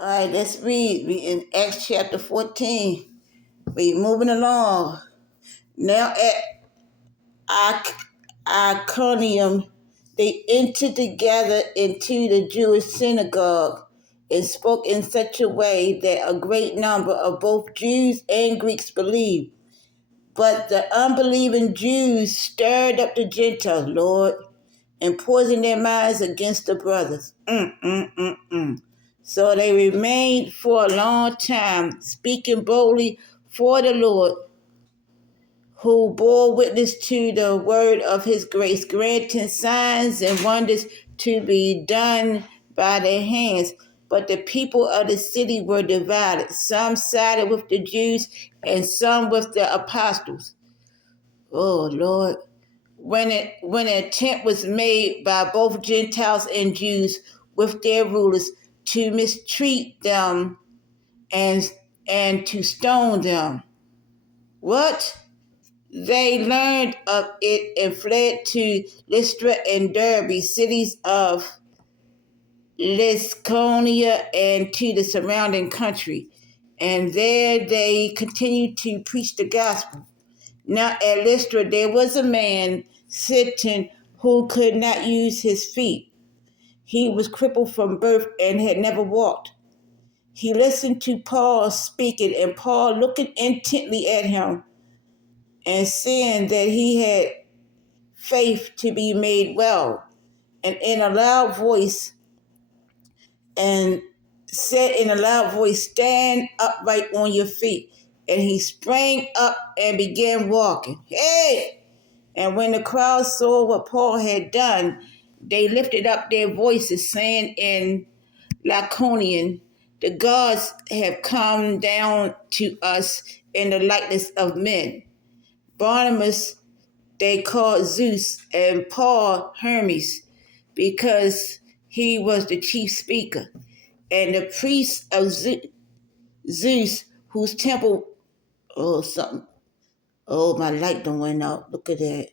All right, let's read. We in Acts chapter 14. We moving along. Now at Iconium, they entered together into the Jewish synagogue and spoke in such a way that a great number of both Jews and Greeks believed. But the unbelieving Jews stirred up the Gentiles, Lord, and poisoned their minds against the brothers. So they remained for a long time, speaking boldly for the Lord, who bore witness to the word of his grace, granting signs and wonders to be done by their hands. But the people of the city were divided. Some sided with the Jews and some with the apostles. Oh, Lord. When an attempt was made by both Gentiles and Jews with their rulers to mistreat them and to stone them. What? They learned of it and fled to Lystra and Derbe, cities of Lycaonia, and to the surrounding country. And there they continued to preach the gospel. Now at Lystra there was a man sitting who could not use his feet. He was crippled from birth and had never walked. He listened to Paul speaking, and Paul, looking intently at him and seeing that he had faith to be made well, and in a loud voice, and said in a loud voice, "Stand upright on your feet." And he sprang up and began walking. Hey! And when the crowd saw what Paul had done, they lifted up their voices, saying in Lycaonian, "The gods have come down to us in the likeness of men." Barnabas they called Zeus, and Paul Hermes, because he was the chief speaker. And the priest of Zeus, whose temple, my light done went out. Look at that.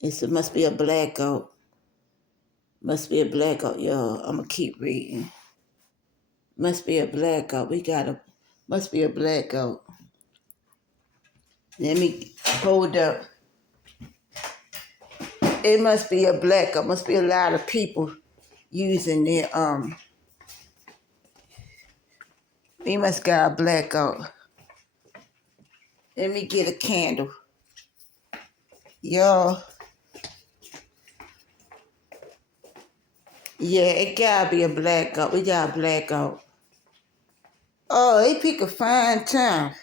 It must be a blackout. Must be a blackout, y'all. I'm going to keep reading. Must be a blackout. Must be a blackout. Let me hold up. It must be a blackout. Must be a lot of people using their, we must got a blackout. Let me get a candle. Y'all. Yeah, it gotta be a blackout. We got a blackout. Oh, they pick a fine time.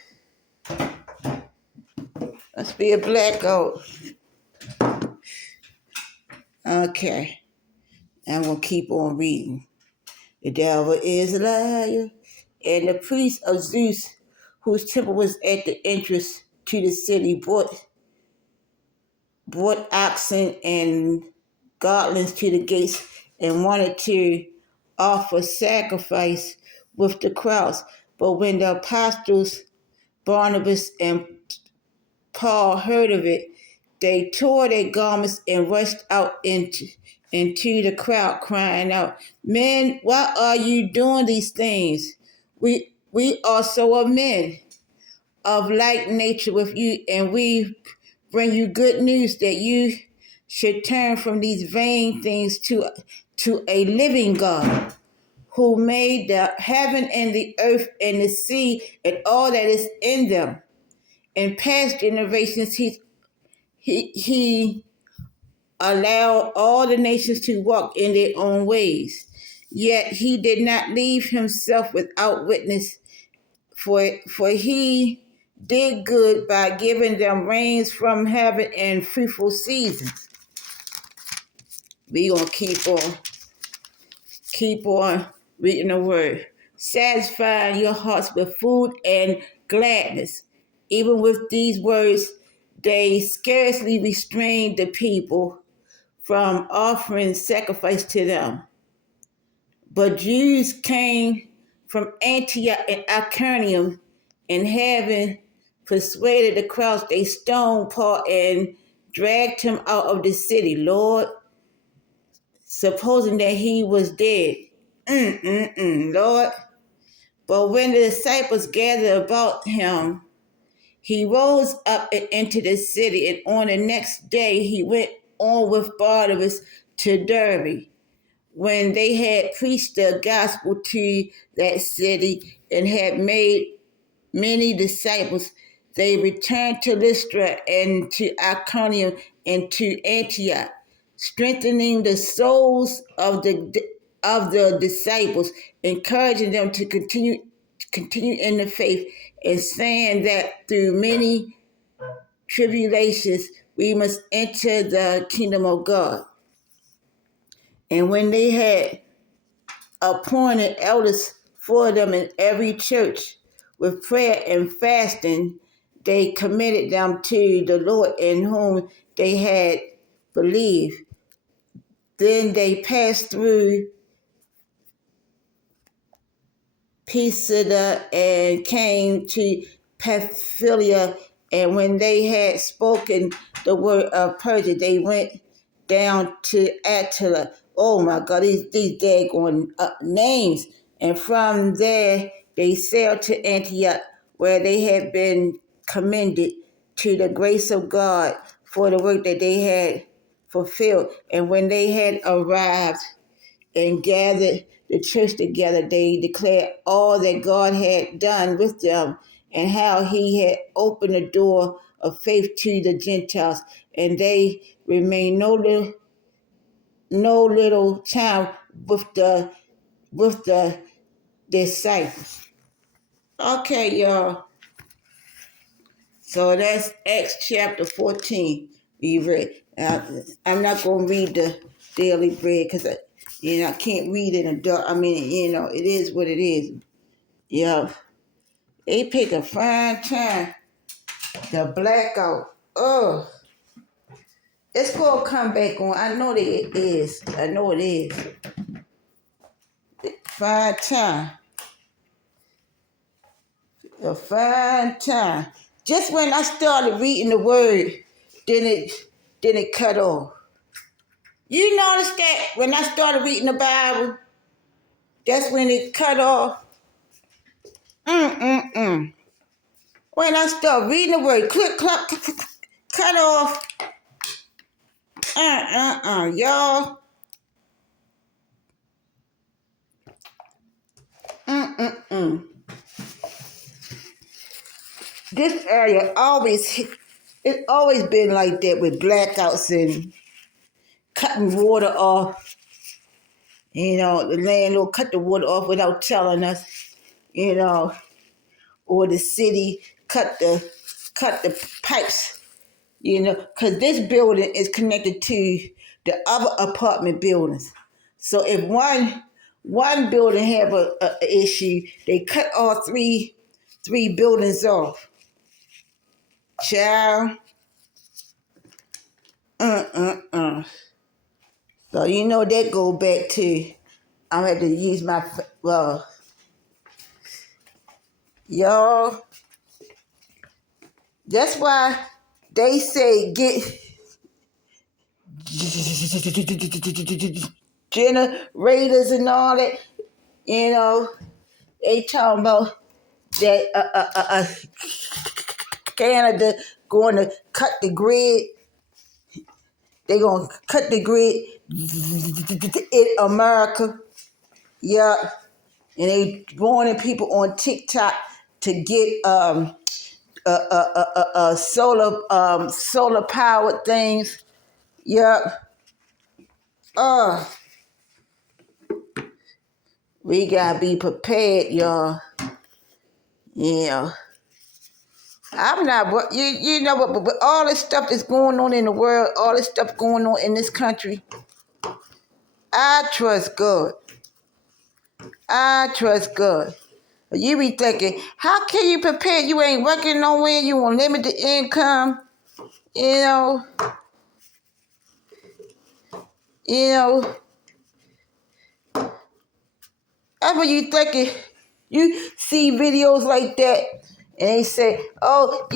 Must be a blackout. Okay. I'm gonna keep on reading. The devil is a liar. And the priest of Zeus, whose temple was at the entrance to the city, brought oxen and goblins to the gates and wanted to offer sacrifice with the crowds. But when the apostles Barnabas and Paul heard of it, they tore their garments and rushed out into the crowd, crying out, "Men, why are you doing these things? We also are men of like nature with you, and we bring you good news that you should turn from these vain things to a living God, who made the heaven and the earth and the sea and all that is in them. In past generations, he allowed all the nations to walk in their own ways. Yet he did not leave himself without witness, for he did good by giving them rains from heaven and fruitful seasons. We gonna keep on reading the word. Satisfying your hearts with food and gladness. Even with these words, they scarcely restrained the people from offering sacrifice to them. But Jews came from Antioch and Iconium, and having persuaded the crowds, they stoned Paul and dragged him out of the city, Lord, supposing that he was dead. Lord. But when the disciples gathered about him, he rose up and entered the city, and on the next day he went on with Barnabas to Derbe. When they had preached the gospel to that city and had made many disciples, they returned to Lystra and to Iconium and to Antioch, strengthening the souls of the disciples, encouraging them to continue in the faith, and saying that through many tribulations we must enter the kingdom of God. And when they had appointed elders for them in every church, with prayer and fasting, they committed them to the Lord in whom they had believed. Then they passed through Pisidia and came to Pamphylia, and when they had spoken the word of Persia, they went down to Attila. Oh my God, these daggone names. And from there they sailed to Antioch, where they had been commended to the grace of God for the work that they had fulfilled. And when they had arrived and gathered the church together, they declared all that God had done with them and how he had opened the door of faith to the Gentiles. And they remained no little time with the disciples. Okay, y'all. So that's Acts chapter 14. We read. I'm not going to read the daily bread because I can't read it in the dark. I mean, it is what it is. They pick a fine time. The blackout. Oh, it's going to come back on. I know that it is. I know it is. Fine time. A fine time. Just when I started reading the word, then it cut off. You notice that when I started reading the Bible, that's when it cut off. When I start reading the word, click, clap, cut off. Y'all. This area it's always been like that with blackouts and cutting water off. The landlord cut the water off without telling us, or the city cut the pipes, because this building is connected to the other apartment buildings. So if one building have a issue, they cut all three buildings off. Child. So that go back to, I'm going to have to use y'all, that's why they say get generators and all that, they talking about that Canada going to cut the grid. They going to cut the grid in America. Yeah. And they warning people on TikTok to get solar powered things. Yep. We gotta be prepared, y'all. Yeah. I'm not. You know what? But all this stuff that's going on in the world, all this stuff going on in this country, I trust God. I trust God. You be thinking, how can you prepare? You ain't working nowhere. You on limited income. You know. That's what you thinking. You see videos like that, and they say, "Oh,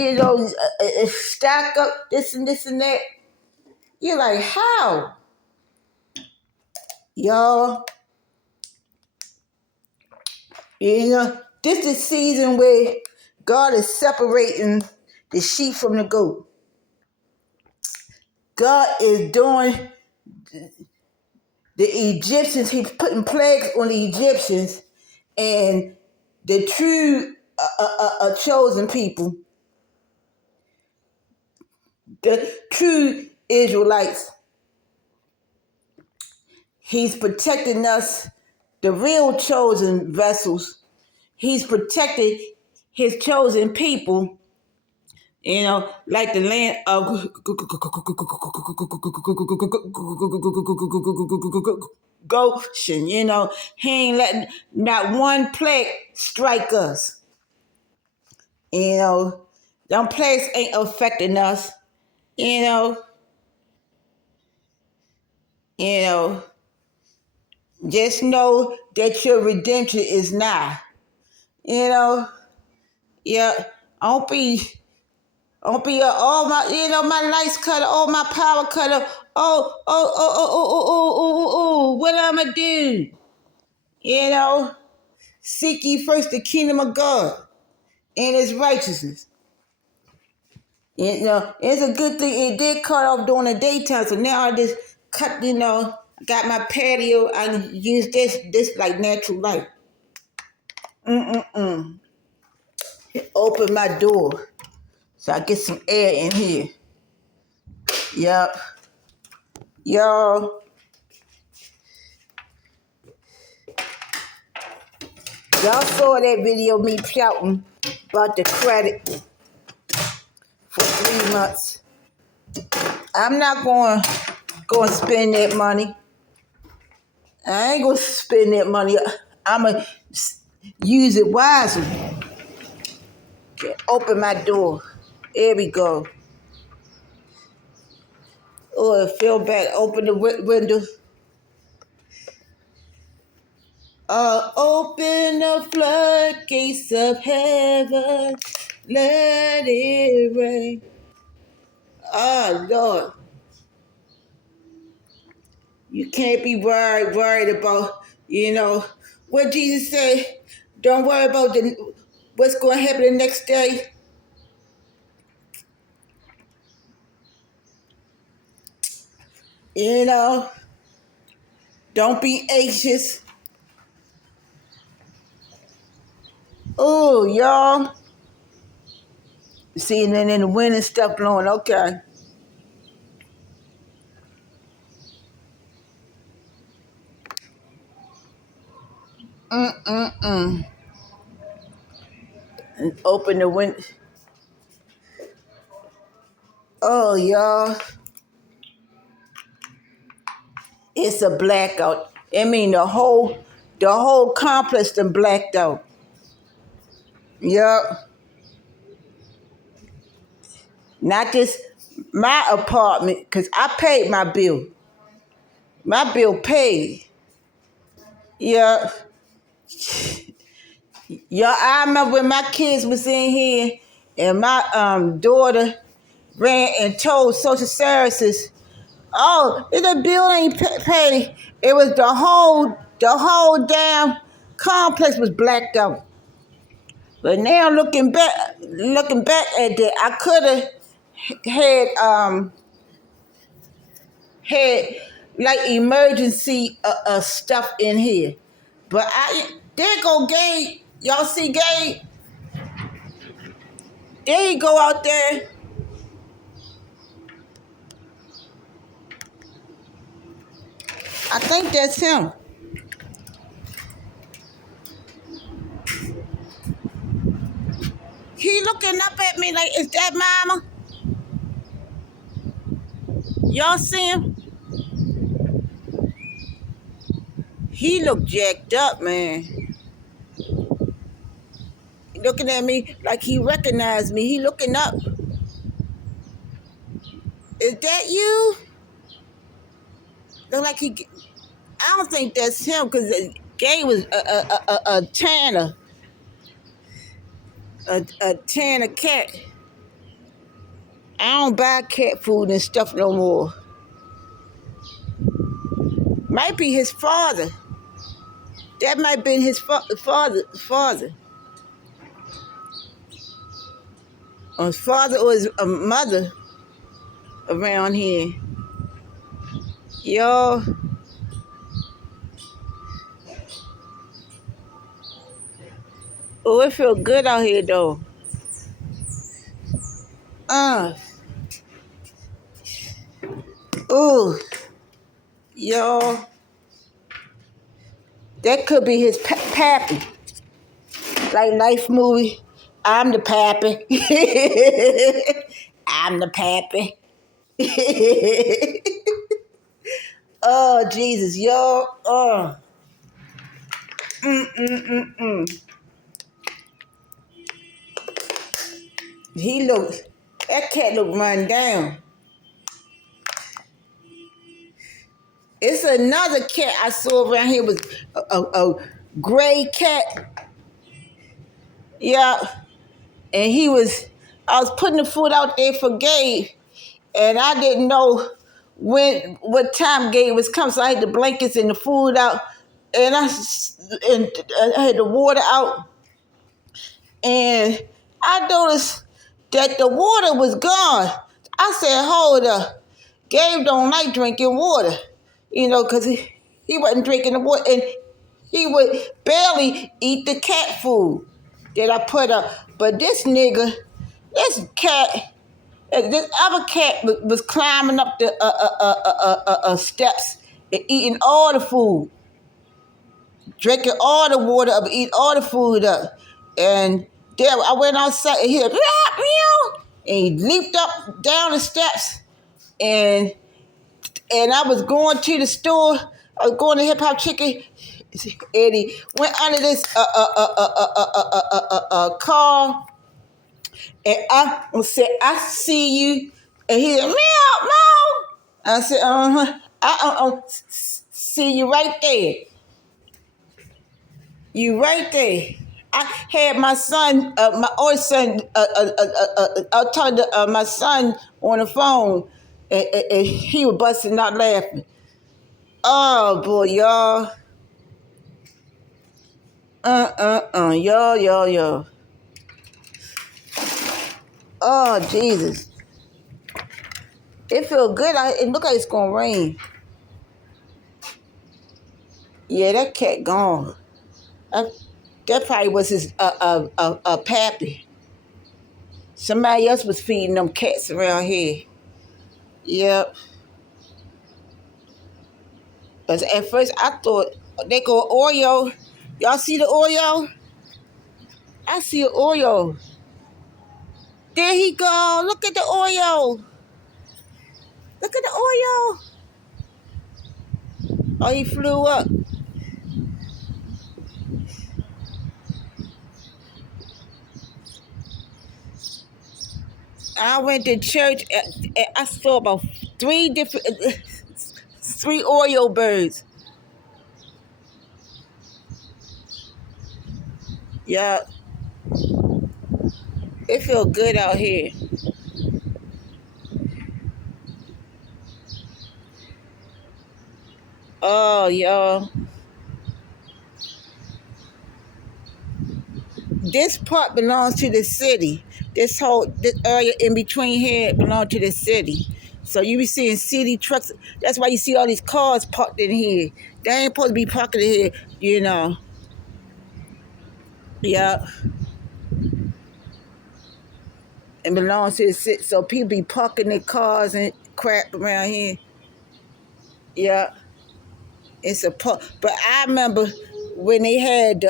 stack up this and this and that." You're like, how, y'all? You know, this is the season where God is separating the sheep from the goat. God is doing the Egyptians, he's putting plagues on the Egyptians, and the true chosen people, the true Israelites, he's protecting us, the real chosen vessels. He's protected his chosen people, you know, like the land of Goshen, you know. He ain't letting not one plague strike us. You know, them plagues ain't affecting us. You know, you know, just know that your redemption is nigh. You know, yeah, don't be all my, you know, my lights cut, all my power cut off. Oh, what I'ma do? You know, seek ye first the kingdom of God and his righteousness. You know, it's a good thing it did cut off during the daytime, so now I just cut, you know, got my patio, I use this like natural light. Open my door so I get some air in here. Yup. Y'all saw that video of me shouting about the credit for 3 months. I'm not going to spend that money. I ain't going to spend that money. I'm going to use it wisely. Okay, open my door. There we go. Oh, it fell back. Open the window. Open the floodgates of heaven. Let it rain. Oh, Lord. You can't be worried about, you know, what Jesus said. Don't worry about what's going to happen the next day. You know, don't be anxious. Oh, y'all. See, and then in the wind and stuff blowing. Okay. And open the window. Oh, y'all. It's a blackout. I mean, the whole complex done blacked out. Yup. Not just my apartment, because I paid my bill. My bill paid. Yeah. Yeah, I remember when my kids was in here and my daughter ran and told social services, oh, the bill ain't paid. It was the whole damn complex was blacked out. But now looking back at that, I could have had like emergency stuff in here. But there go Gabe. Y'all see Gabe? There you go out there. I think that's him. He looking up at me like, is that mama? Y'all see him? He look jacked up, man. He looking at me like he recognized me. He looking up. Is that you? Look like he. I don't think that's him because Gay was a tanner, a tanner cat. I don't buy cat food and stuff no more. Might be his father. That might have been his father. Or his father or his mother around here. Y'all. Oh, it feel good out here though. Uh. Oh. Y'all. That could be his pappy. Like Life movie. I'm the pappy. I'm the pappy. Oh, Jesus, y'all. Oh. Mm-mm-mm-mm. He looks, that cat look run down. It's another cat I saw around here was a gray cat. Yeah. And I was putting the food out there for Gabe, and I didn't know what time Gabe was coming, so I had the blankets and the food out, and I had the water out, and I noticed that the water was gone. I said, hold up, Gabe don't like drinking water, because he wasn't drinking the water, and he would barely eat the cat food that I put up. But this other cat was climbing up the steps and eating all the food, drinking all the water up, eating all the food up. And there I went outside and he and he leaped up down the steps and I was going to the store. I was going to Hip Hop Chicken, and he went under this car, and I said, "I see you," and he said, "Meow, meow." I said, "Uh-huh. I see you right there. You right there." I had my son, my oldest son, I was talking to my son on the phone, and he was busting out laughing. Oh boy, y'all. Y'all. Oh Jesus. It feel good. It look like it's gonna rain. Yeah, that cat gone. That probably was his pappy. Somebody else was feeding them cats around here. Yep. But at first I thought they go Oreo. Y'all see the Oreo? I see an Oreo. There he go. Look at the Oreo. Look at the Oreo. Oh, he flew up. I went to church. I saw about three Oreo birds. Yeah, it feel good out here. Oh, y'all. This part belongs to the city. This area in between here belongs to the city. So you be seeing city trucks. That's why you see all these cars parked in here. They ain't supposed to be parked in here. Yeah. It belongs to the city. So people be parking their cars and crap around here. Yeah. It's a park. But I remember when they had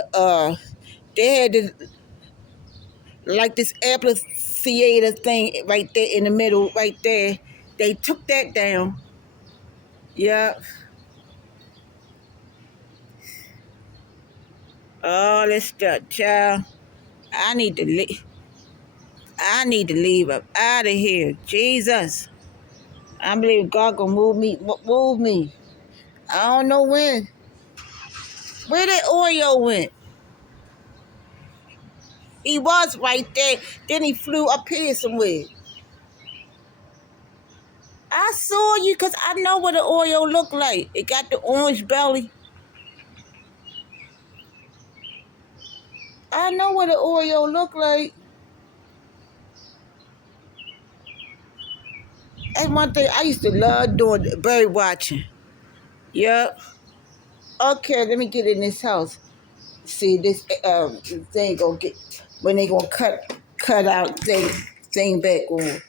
like this amphitheater thing right there in the middle, right there. They took that down. Yeah. All this stuff, child. I need to leave. I need to leave up out of here. Jesus. I believe God gonna move me. Move me. I don't know when. Where did Oreo went? He was right there. Then he flew up here somewhere. I saw you because I know what an Oreo look like. It got the orange belly. I know what an Oreo look like. That's one thing I used to love doing, bird watching. Yep. Okay, let me get in this house. See this thing gonna get when they gonna cut out thing back on.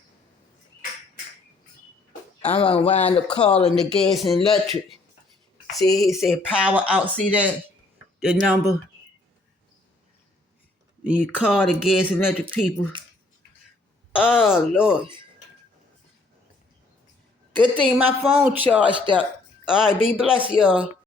I'm gonna wind up calling the gas and electric. See, he said power out. See that? The number. You call the gas and electric people. Oh Lord. Good thing my phone charged up. All right, be blessed, y'all.